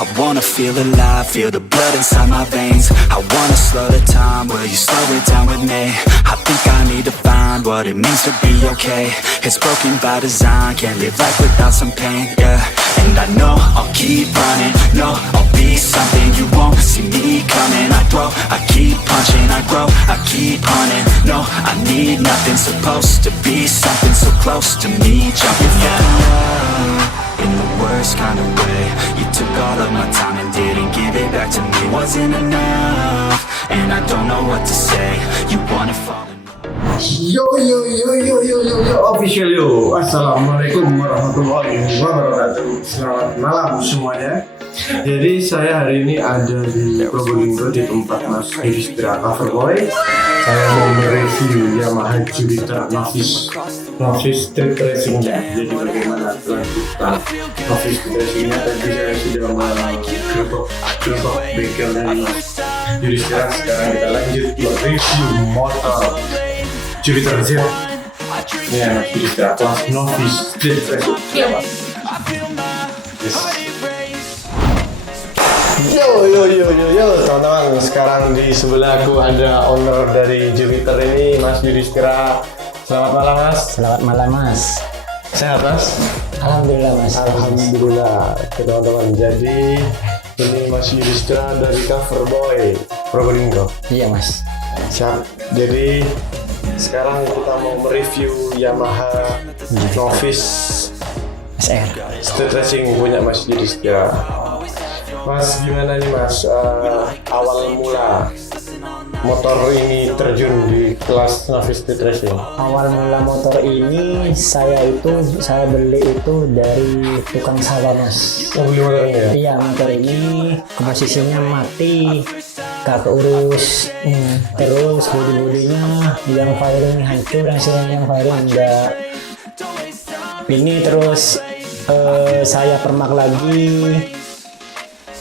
I wanna feel alive, feel the blood inside my veins. I wanna slow the time, will you slow it down with me? I think I need to find what it means to be okay. It's broken by design, can't live life without some pain, yeah. And I know I'll keep running, no, I'll be something you won't see me coming. I keep punching, I grow, I keep hunting. No, I need nothing, supposed to be something so close to me. Jumping from love in the worst kind of way. You took all of my time and didn't give it back to me. Wasn't enough, and I don't know what to say. You wanna fall in Yo official yo. Assalamualaikum warahmatullahi wabarakatuh. Selamat malam semuanya. Jadi saya hari ini ada di Probolinggo di tempat Mas Yudhistira Coverboy. Saya mau mereview Yamaha Jupiter Novice Street Racing. Jadi bagaimana kelanjutan Novice Street Racingnya? Tadi saya sudah menggerebek bengkel dari Mas Yudhistira. Sekarang kita lanjut review motor Jupiter Z. Ya, Mas Yudhistira kelas Novice Street Racing. Yo teman-teman, sekarang di sebelahku ada owner dari Jupiter ini, Mas Yudhistira. Selamat malam Mas. Selamat malam Mas. Sehat Mas? Alhamdulillah Mas. Alhamdulillah. Oke teman-teman, jadi ini Mas Yudhistira dari Coverboy Probolinggo. Iya Mas. Siap. Jadi sekarang kita mau mereview Yamaha Novice SR. Street Racing punya Mas Yudhistira. Mas, gimana nih Mas awal mula motor ini terjun di kelas Novice Street Racing? Awal mula motor ini saya beli itu dari tukang sawah Mas. Oh, beli motor ini ya? Iya, motor ini posisinya mati, gak keurus. Terus bodi-bodinya yang firing hancur, yang firing enggak. Ini terus saya permak lagi.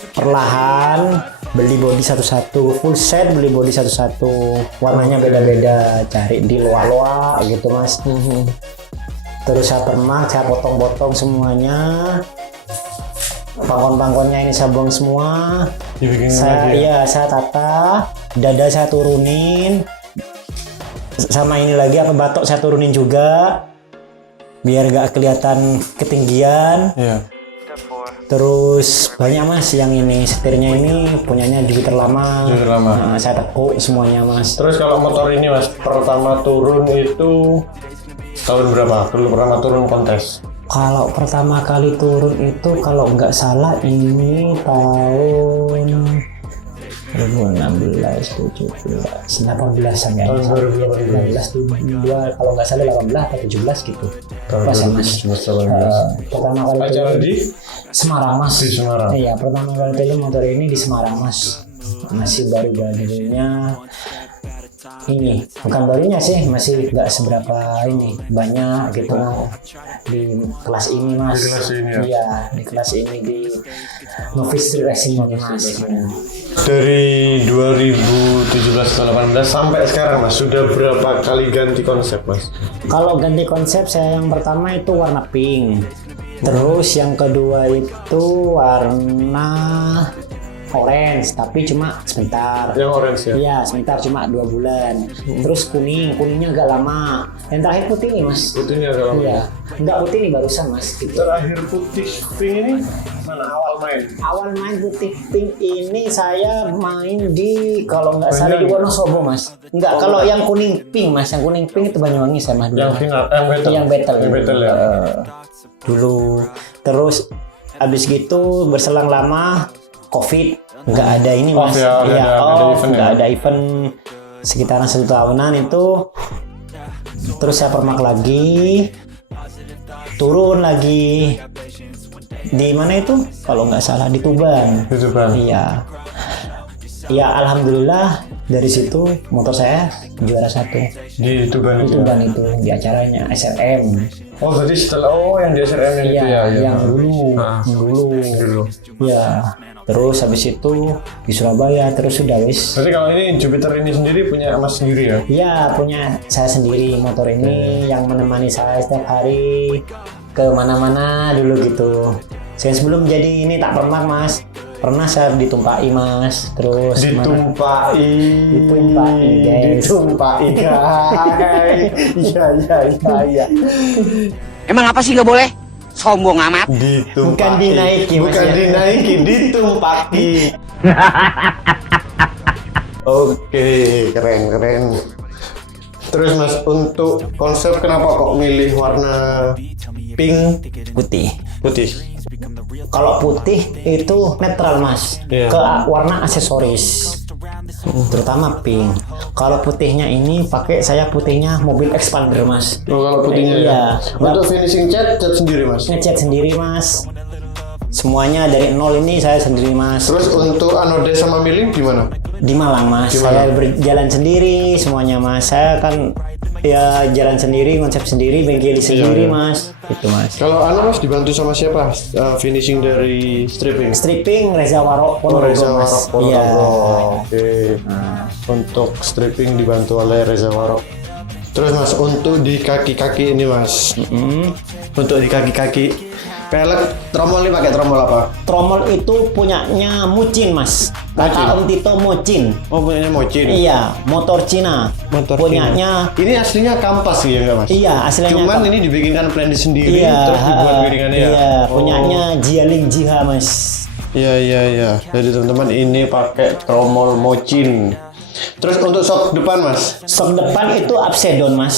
Perlahan beli bodi satu-satu, full set beli bodi satu-satu, warnanya beda-beda, cari di loa-loa gitu Mas. Terus saya permak, saya potong-potong semuanya, pangkon-pangkonnya ini saya buang semua. Saya tata, dada saya turunin, sama ini lagi batok saya turunin juga biar gak kelihatan ketinggian. Terus banyak Mas, yang ini setirnya ini punyanya Jupiter lama. Nah, saya tekuk semuanya Mas. Terus kalau motor ini Mas pertama turun itu tahun berapa? Dulu pertama turun kontes? Kalau pertama kali turun itu kalau nggak salah ini tahun 2016, 17, 18-an ya. Tahun 2018. Kalau nggak salah 18 atau 17 gitu. Pas ya Mas. Pertama kali acara turun di Semarang Mas. Di Semarang. Iya, pertama kali turun motor ini di Semarang Mas. Masih baru-barunya ini, bukan barunya sih, masih nggak seberapa ini, banyak gitu di kelas ini Mas. Di kelas ini ya? Iya, di kelas ini di Novice Street Racing Mas. Dari 2017-18 sampai sekarang Mas, sudah berapa kali ganti konsep Mas? Kalau ganti konsep saya yang pertama itu warna pink. Terus yang kedua itu warna orange, tapi cuma sebentar. Yang orange ya? Iya, sebentar, cuma 2 bulan. Terus kuningnya agak lama. Yang terakhir putih nih Mas. Putihnya agak lama? Iya, enggak putih nih barusan Mas. Gitu. Terakhir putih pink ini mana awal main? Awal main putih pink ini saya main di, kalau nggak salah di Wonosobo Mas. Enggak, kalau yang kuning pink Mas, yang kuning pink itu Banyuwangi sama dulu. Yang battle ya? Dulu. Terus habis gitu berselang lama COVID, nggak ada ini Mas. Nggak ada event sekitaran 1 tahunan itu. Terus saya permak lagi, turun lagi di mana itu? Kalau nggak salah di Tuban. Iya. Ya alhamdulillah dari situ motor saya juara 1 di Tuban itu di acaranya SRM. Oh berarti setelah yang di SRM itu ya? Yang dulu. Ya. Terus habis itu di Surabaya, terus sudah wis. Berarti kalau ini Jupiter ini sendiri punya Mas sendiri ya? Iya, punya saya sendiri. Motor ini yang menemani saya setiap hari ke mana-mana dulu gitu. Saya sebelum jadi ini tak permak Mas. Pernah saya ditumpahi mas, terus Ditumpahi guys. Iya. Emang apa sih nggak boleh? Sombong amat. Bukan dinaiki, Mas, bukan ya. dinaiki, ditumpaki. Oke, keren. Terus mas, untuk konsep kenapa kok milih warna pink Putih. putih? Kalau putih itu netral mas, Iya. ke warna aksesoris, terutama pink. Kalau putihnya ini saya putihnya mobil expander mas. Oh, kalau putihnya Iya. ya. Untuk finishing cat sendiri mas. Ngecat sendiri mas. Semuanya dari nol ini saya sendiri mas. Terus untuk anode sama milling gimana? Di Malang mas. Di Saya Malang. berjalan sendiri semuanya mas. Saya kan ya jalan sendiri, konsep sendiri, bengkeli sendiri iya. mas. Itu mas. Kalau mas dibantu sama siapa? Finishing dari stripping? Stripping Reza Warok Ponorogo Reza mas. Warok Ponorogo. Iya. Oke. Untuk stripping dibantu oleh Reza Warok. Terus mas, untuk di kaki-kaki ini mas. Untuk di kaki-kaki pelek tromol ini pakai tromol apa? Tromol itu punyanya Mucin mas. Kata Om Tito Mucin. Oh, punyanya Mocin. Iya, motor Cina. Punyanya. Ini aslinya kampas ya enggak mas? Iya, aslinya. Cuman ini dibikinkan blend sendiri Iya, terus dibuat piringannya ya. Iya, Oh. punyanya Jialing Jiha mas. Iya. Jadi teman-teman ini pakai tromol Mocin. Terus untuk sok depan mas? Sok depan itu Upsedon mas.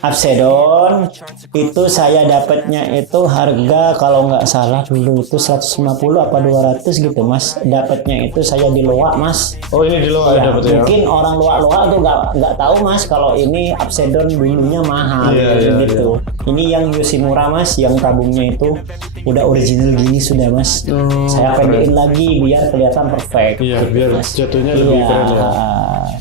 Upsedon itu saya dapatnya itu harga kalau nggak salah dulu itu 150 apa 200 gitu mas. Dapatnya itu saya di Loak mas. Oh ini di luar Ya, dapat ya? mungkin orang Loak tuh nggak tahu mas kalau ini Upsedon dulunya mahal Iya, gitu. Ini yang Yoshimura mas, yang tabungnya itu udah original gini sudah mas. Saya pendekin lagi biar kelihatan perfect. Iya, biar Mas. jatuhnya lebih Iya. keren ya.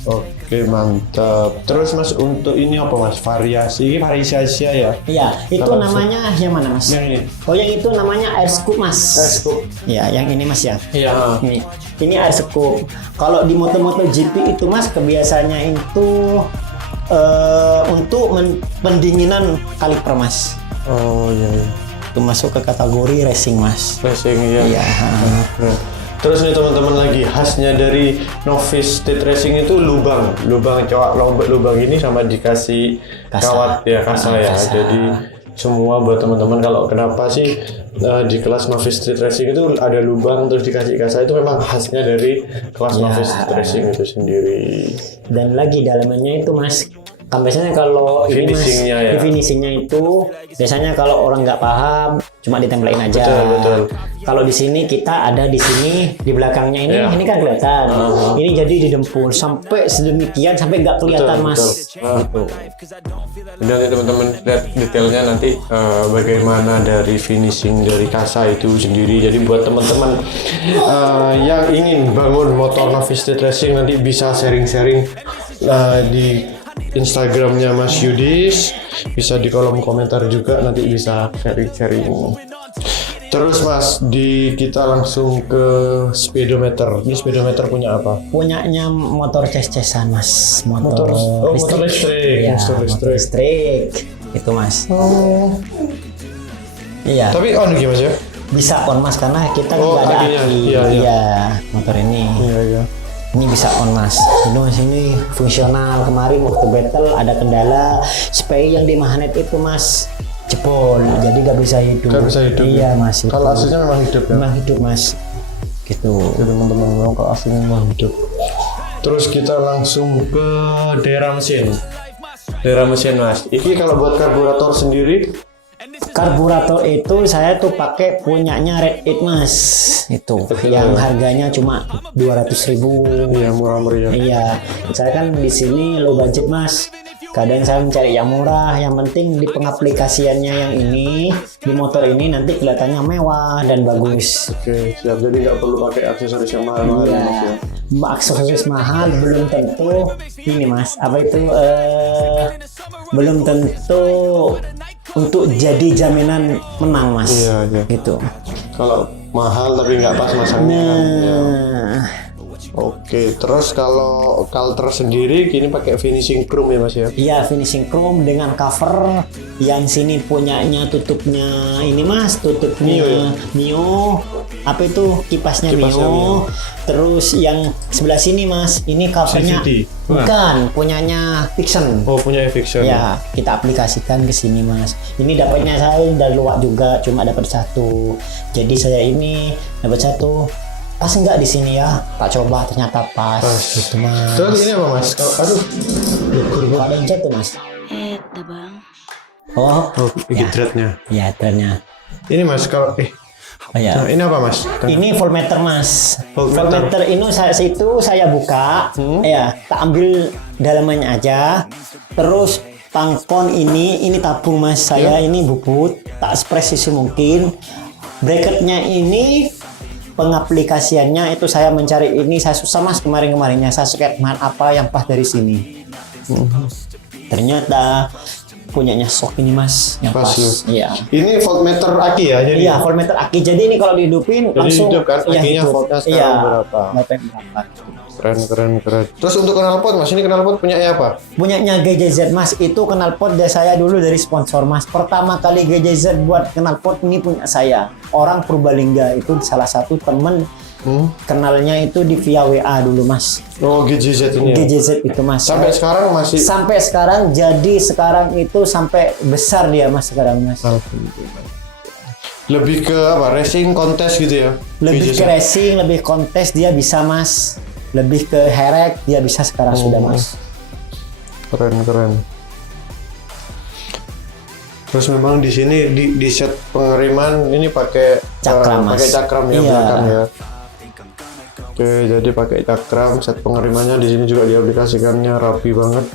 Oke, mantap. Terus mas, untuk ini apa mas? Variasi, ini variasi Asia ya? Iya, itu Kalau namanya yang mana mas? Yang ini. Oh yang itu namanya air scoop mas. Air scoop. Iya, yang ini mas ya. Iya. Ini air scoop. Kalau di motor-motor GP itu mas kebiasaannya itu untuk pendinginan kaliper mas. Oh iya. Itu masuk ke kategori racing mas. Racing ya. Iya. Nah, terus nih teman-teman lagi khasnya dari novice street racing itu lubang cowok lubang ini sama dikasih Kasa. kawat ya kasa ya. Kasa. Jadi semua buat teman-teman kalau kenapa sih di kelas novice street racing itu ada lubang terus dikasih kasa itu memang khasnya dari kelas Ya. novice street racing itu sendiri. Dan lagi dalamannya itu mas. Kan biasanya kalau ini mas, Finishingnya ya. di finishingnya itu biasanya kalau orang nggak paham cuma ditempelin aja. Betul. Kalau di sini kita ada di sini di belakangnya Ya. ini kan kelihatan. Ini jadi didempul sampai sedemikian sampai nggak kelihatan mas. Betul. Jadi nanti teman-teman lihat detailnya nanti bagaimana dari finishing dari kasa itu sendiri. Jadi buat teman-teman yang ingin bangun motor novice street racing nanti bisa sharing-sharing di Instagramnya Mas Yudis, bisa di kolom komentar juga nanti bisa sharing-sharing. Terus Mas, kita langsung ke speedometer. Ini speedometer punya apa? Punyanya motor ces-cesan mas. Motor motor listrik. Iya, Motor motor listrik. Itu mas. Iya. Tapi on gitu Mas ya? Bisa on mas karena kita Oh, nggak ada akinya. aki. Iya. Motor ini. Iya. Ini bisa on mas. Ini mas ini fungsional. Kemarin waktu battle ada kendala spray yang di magnet itu mas jebol, jadi nggak bisa hidup. Nggak bisa hidup. Iya mas. Kalau aslinya memang hidup ya? memang hidup mas. Gitu. Ya, teman-teman memang kalau aslinya memang hidup. Terus kita langsung ke daerah mesin. Daerah mesin Mas. Ini kalau buat karburator sendiri Karburator itu saya tuh pakai punyanya Red It mas. Itu yang harganya cuma 200.000. ya murah meriah. Iya, saya kan di sini low budget mas. Kadang saya mencari yang murah, yang penting di pengaplikasiannya yang ini di motor ini nanti kelihatannya mewah dan bagus. Oke, siap. Jadi nggak perlu pakai aksesoris yang mahal-mahal Iya, Mas ya. aksesoris mahal belum tentu ini mas. Apa itu belum tentu untuk jadi jaminan menang mas. Iya. Gitu. Kalau mahal tapi nggak pas masangnya. Ya. Nah, Oke, terus kalau Kalter sendiri kini pakai finishing chrome ya Mas ya? Iya, finishing chrome dengan cover yang sini punyanya tutupnya ini Mas, tutupnya Mio. Apa itu kipasnya Mio. Terus yang sebelah sini Mas, ini covernya bukan punyanya Fiction. Oh, punya Fiction. Ya, kita aplikasikan ke sini Mas. Ini dapatnya saya udah luak juga, cuma dapat satu. Jadi saya ini dapat satu. Pas enggak di sini ya? Tak coba ternyata pas. Gitu Mas. Terus ini apa Mas? Aduh, Ada yang jatuh Mas. Bang. Oh, ini threadnya. ya threadnya. Ini Mas kalau Ya. nah, ini apa Mas? Ini voltmeter Mas. Voltmeter. Voltmeter ini saya buka, ya, tak ambil dalamannya aja. Terus tampon ini tabung Mas. Saya ini bubut, tak presisi mungkin. Bracketnya ini pengaplikasiannya itu saya mencari ini saya susah Mas kemarinnya saya sket apa yang pas dari sini. Ternyata punyanya Shock ini Mas yang pas. Iya. Ini voltmeter aki ya jadi. Iya, voltmeter aki. Jadi ini kalau dihidupin Jadi langsung hidup kan, akinya hidup. voltnya sekarang berapa? Berapa? Keren. Terus untuk knalpot Mas, ini knalpot punya apa? Punyanya GJZ Mas, itu knalpot dari saya dulu dari sponsor Mas. Pertama kali GJZ buat knalpot ini punya saya. Orang Purbalingga itu salah satu temen kenalnya itu di via WA dulu Mas. Oh, GJZ ini ya? GJZ itu Mas. Sampai sekarang masih? Sampai sekarang, jadi sekarang itu sampai besar dia Mas sekarang Mas. Lebih ke apa? Racing kontes gitu ya? Lebih GJZ. ke racing, lebih kontes dia bisa Mas. Lebih ke herek dia bisa sekarang sudah Mas. Keren. Terus memang di sini di set pengiriman ini pakai Cakram, Mas. pakai cakram ya Iya. belakang ya. Oke, jadi pakai cakram, set pengirimannya di sini juga diaplikasikannya rapi banget.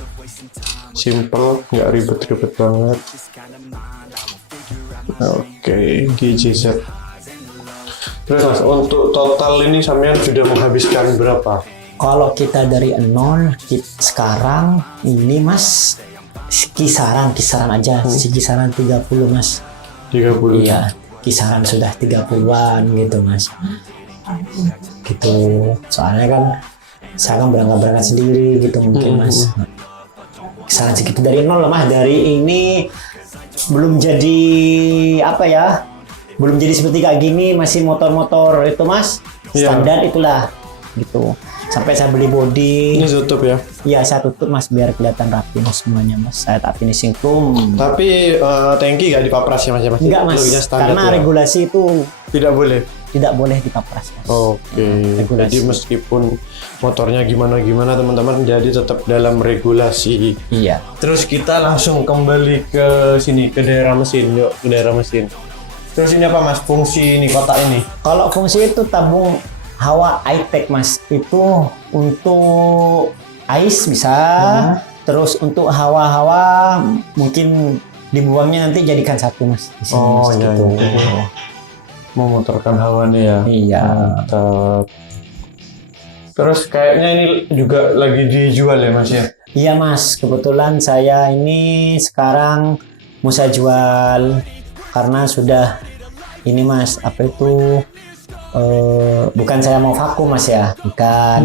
Simple, nggak ribet-ribet banget. Oke, GJZ. Terus Mas, untuk total ini sampean sudah menghabiskan berapa? Kalau kita dari nol, sekarang ini Mas kisaran aja, kisaran 30 Mas. 30. Iya, kisaran sudah 30-an gitu Mas. Gitu. Soalnya kan saya kan berangkat sendiri gitu mungkin Mas. Kisaran segitu dari nol lah Mas. Dari ini belum jadi apa ya? Belum jadi seperti kayak gini, masih motor-motor itu Mas. Standar itulah gitu. Sampai saya beli body. Ini tutup ya? Iya, saya tutup Mas biar kelihatan rapi Mas semuanya Mas. Saya tak finishing chrome. Tapi tangki nggak dipapras ya Mas? Enggak Mas, karena ya? regulasi itu Tidak boleh? tidak boleh dipapras Mas. Oke, Regulasi. jadi meskipun motornya gimana teman-teman, jadi tetap dalam regulasi. Iya. Terus kita langsung kembali ke sini, ke daerah mesin. Yuk, ke daerah mesin. Terus ini apa Mas, fungsi ini, kotak ini? Kalau fungsi itu tabung hawa high-tech Mas, itu untuk ice bisa, terus untuk hawa-hawa mungkin dibuangnya nanti jadikan satu Mas. Di sini, Mas, gitu. Memutarkan hawanya ya? Iya. Mantap. Terus kayaknya ini juga lagi dijual ya Mas ya? Iya Mas, kebetulan saya ini sekarang mau saya jual karena sudah ini Mas, apa itu bukan saya mau vakum Mas ya, bukan.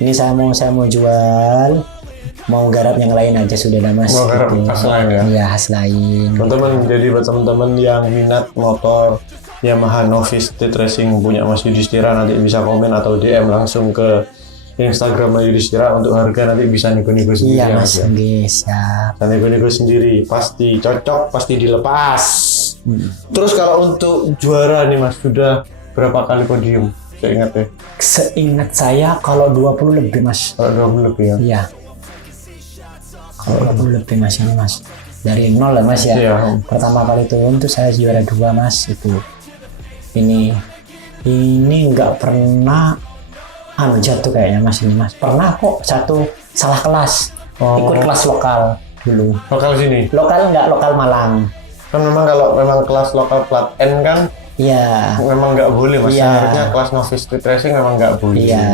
Ini saya mau jual, mau garap yang lain aja sudah dah Mas. Mau garap khas lain ya? Iya, khas lain. Teman-teman, jadi buat teman-teman yang minat motor Yamaha Novice Street Racing punya Mas Yudhistira, nanti bisa komen atau DM langsung ke Instagram Mas Yudhistira. Untuk harga nanti bisa nego-nego sendiri. Iya ya, Mas, ya? siap. Dan nego-nego sendiri, pasti cocok, pasti dilepas. Terus kalau untuk juara nih Mas, sudah berapa kali podium? Saya ingat ya. Seingat saya kalau 20 lebih Mas. Kalau 20 lebih ya? Iya. Kalau 20 lebih Mas ini Mas. Dari nol lah Mas ya. Iya. Pertama kali turun tuh saya juara 2 Mas itu. Ini nggak pernah jatuh kayaknya Mas ini Mas. Pernah kok satu salah kelas. Ikut kelas lokal dulu. Lokal sini? Lokal nggak, lokal Malang. Kan memang kalau memang kelas lokal plat N kan Iya. memang nggak boleh Mas. Iya. Harusnya kelas Novice Street Racing memang nggak boleh. Iya.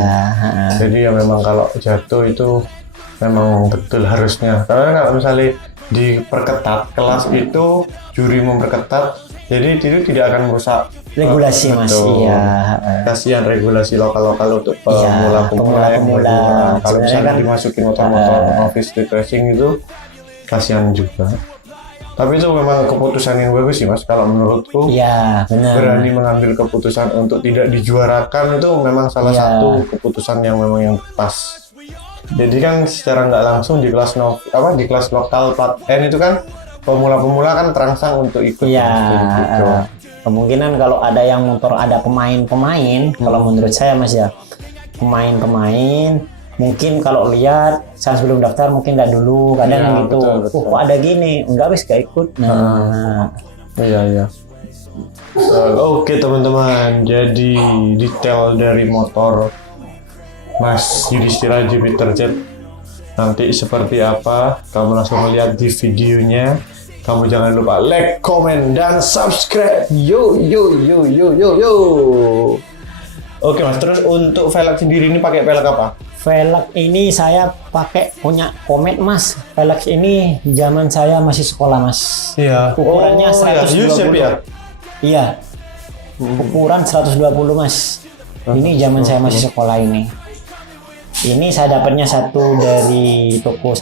Jadi ya memang kalau jatuh itu memang betul harusnya. Karena kalau misalnya diperketat kelas itu, juri memperketat, jadi itu tidak akan merusak regulasi Mas. Betul. Iya. Kasihan regulasi lokal-lokal untuk Iya, pemula-pemula yang pemula-pemula. baru. Nah, kalau Sebenarnya misalnya kan, dimasukin motor-motor novice street racing itu kasihan juga. Tapi itu memang keputusan yang bagus sih Mas. Kalau menurutku Iya, benar. berani mengambil keputusan untuk tidak dijuarakan itu memang salah Iya. satu keputusan yang memang yang pas. Jadi kan secara nggak langsung di kelas di kelas lokal plat N itu kan pemula-pemula kan terangsang untuk ikut. Iya. Mas. Gitu. Kemungkinan kalau ada yang motor ada pemain-pemain, kalau menurut saya Mas ya, pemain-pemain mungkin kalau lihat saya sebelum daftar mungkin nggak dulu kadang Iya, gitu. betul. Kok ada gini, enggak wis gak ikut. Nah, Iya. Oke teman-teman, jadi detail dari motor Mas Yudhistira Jupiter Jet nanti seperti apa kamu langsung lihat di videonya. Kamu jangan lupa like, comment, dan subscribe. Yo. Oke Mas, terus untuk velg sendiri ini pakai velg apa? velg ini saya pakai punya Comet Mas. Velg ini zaman saya masih sekolah Mas. Iya. Ukurannya 120. U-shape ya? Iya. Ukuran 120 Mas. Ini zaman saya masih sekolah ini. Ini saya dapatnya satu dari toko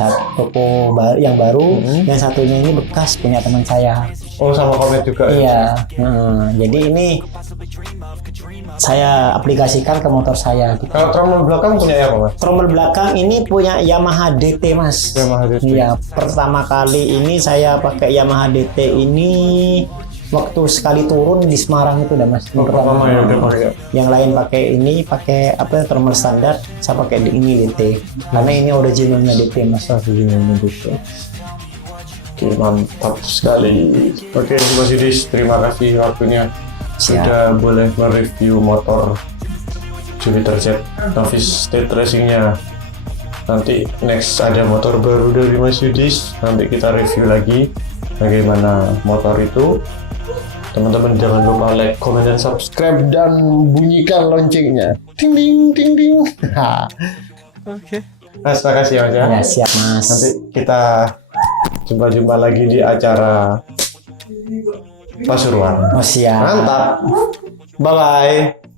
yang baru, yang satunya ini bekas punya teman saya. Oh sama Comet juga ya? Iya. Jadi ini saya aplikasikan ke motor saya. Kalau trommel belakang punya apa Mas? Trommel belakang ini punya Yamaha DT Mas. Yamaha DT. Iya. Pertama kali ini saya pakai Yamaha DT ini waktu sekali turun di Semarang itu dah Mas. Pertama ya udah pakai. Yang lain pakai trommel standar, saya pakai ini DT. Karena ini originalnya DT Mas. Originalnya DT. Oke, mantap sekali. Oke, Mas Yudhis, terima kasih waktunya. Siap. Sudah boleh mereview motor Jupiter Jet Novice Street Racing-nya. Nanti next ada motor baru dari Mas Yudhis, nanti kita review lagi bagaimana motor itu. Teman-teman jangan lupa like, comment, dan subscribe dan bunyikan loncengnya. Ting ding ting ding. Oke. Mas, makasih ya Mas ya. Ya siap Mas. Nanti kita jumpa lagi di acara Pasuruan. Oh siap. Mantap. Bye bye.